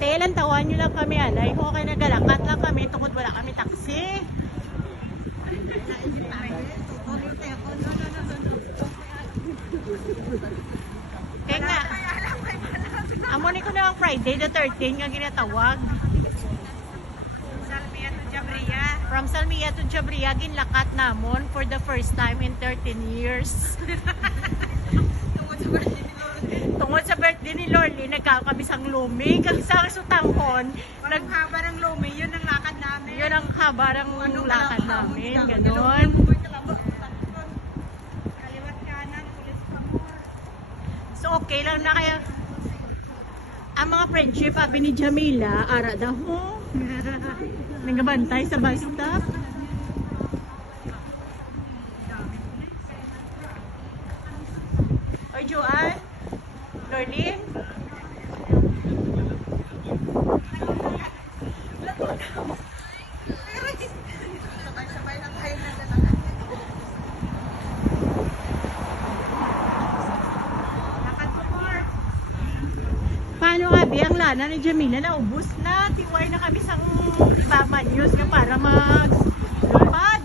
Telan tawan nyo lang kami alay. Kung okay nagalakat lang kami, tungkol wala kami taksi. Kaya nga, amoni ko na ang Friday the 13 nga ginatawag. From Salmia to Jabria, ginlakat namon for the first time in 13 years. Tungod sa birthday ni Lorly, nagkakabisang lumi. Kabisang sutangkon. Haba ng lumi, yun ang lakad namin. Yun ang haba ng lakad namin. Ganon. Kaliwat kanan, ulis pa mo. So okay lang na kaya. Ang mga friendship, sabi ni Jamila, ara daw mo. Nagabantay sa bus stop. Oy, Joanne. Lorly. Sabay-sabay na tayo na dalaga. Lakad mo more. Paano nga, ang lana ni Jamila naubos na. Tiway na kami sa Bama News nga para mag-lupad.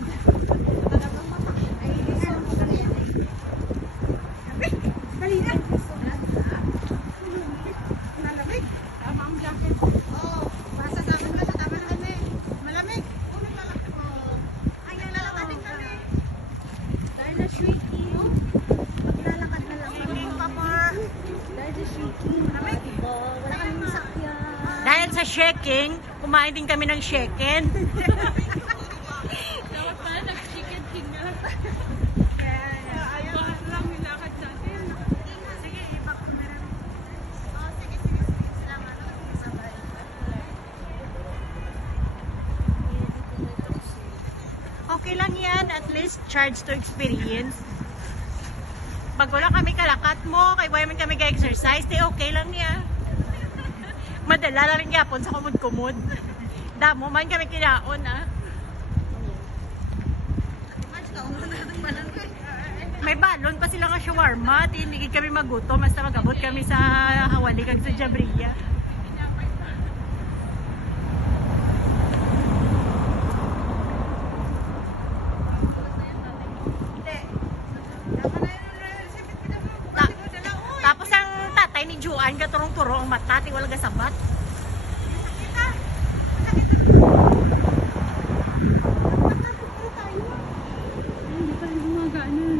Dali na. Malamig. Tama ang jacket. Oo. Basta sabi mo, tama na kami. Malamig. Ayan, lalakatin kami. Dahil na shaky. Maglalakad na lang. Malamig pa more. Dahil na shaky. Malamig. Wala kami masakyan. Dahil sa shaking, kumain din kami ng shaken. Dapat pala nag-chicken king na. Ayaw lang nilakad sa atin. Sige, ipakumera mo. Oo, sige. Salamat. Sabay. Okay lang yan, at least charge to experience. Pag wala kami kalakat mo, kay wala kami ka-exercise, di okay lang niya. Madala lang rin yapon sa kumud-kumud. Damo man kami kinaon, ah. May balon pa sila nga shawarma, hindi kami magutom, basta magabot kami sa Hawali kag sa Jabria. Tapos ang tatay ni Juan, gaturong-turo ang mata, wala gasabat. Hindi tayo gumagana.